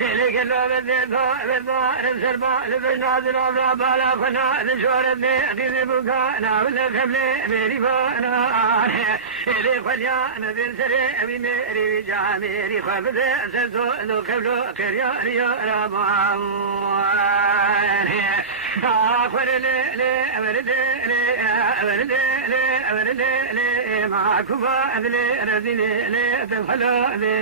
إليك الله بالضار السرباء لبنادنا فبالا فنا لشورتني أتيذ بكانا وزفبلي ميري فانا إلي فليانا بنسري أبي ميري بجا ميري خفذي أسسو ذو كبلو كريا ريا رمان آخر لي أبردي لي ما كفا أذلي رذلي لي تفلو لي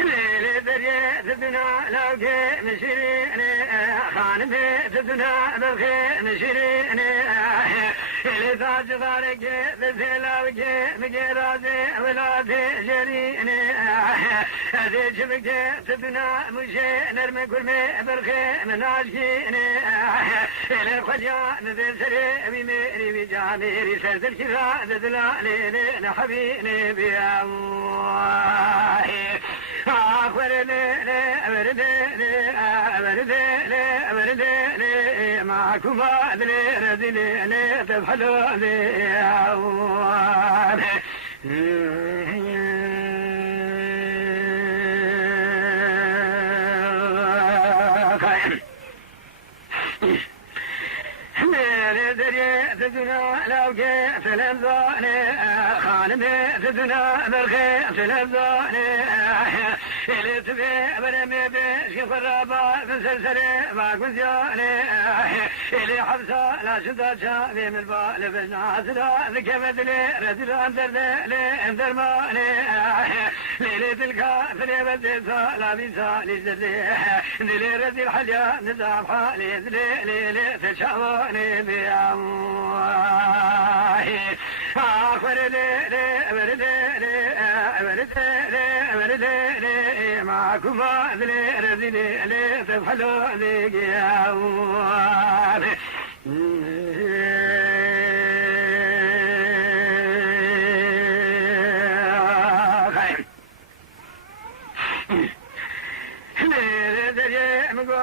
ليلة دريا تدنا لوكي مشيريني خانمي تدنا بوكي مشيريني اللي تاج غارك بسلاوكي مجرازي ولادي جريني هذي شبكي تدنا مشي نرمي كرمي برخي مناشيني اللي خليا نزل سري بميري بجاميري سرد الشراء دزلا ليلي نحبيني بياموهي آخر ليلي أبردي معكم أدلي رزلي تفحلوا بياموهي تدنا لوكي تلبزوني خانمي تدنا برخي تلبزوني اللي تبي برمي بيش خرابا تسلسلي باكون زيوني اللي حبسا لا شداشا في ملبال بناسدا ذكبتلي رجل اندردلي اندرماني ليلة الكافر بديسا لا بيسا لجدلي ليلة رجل حليا نزام حالي ليلة تشاوني بياموهي آخر ليلة أبردي معكم أذلي رزلي تفحلوا ذيك ياموهي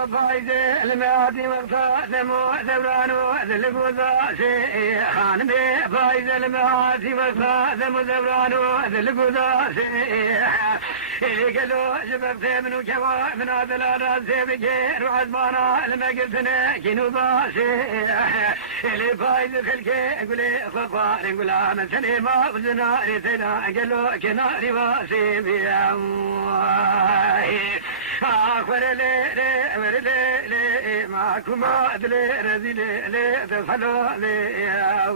فايدة المعادي وقتادمو ذبرانو ذلقو ذاسي خانمي فايدة المعادي وقتادمو ذبرانو ذلقو ذاسي إلي قلو جببت منو كوا من هذا الأراسي بكير وعزمانا لما قلتنا كينو باسي إلي فايدة خلقي قولي خفار قولا مسني ما وزنا ريتنا قلو كناري باسي بياموهي آخر لي معكم أدلي رزيلي لي تفحلوا لي يا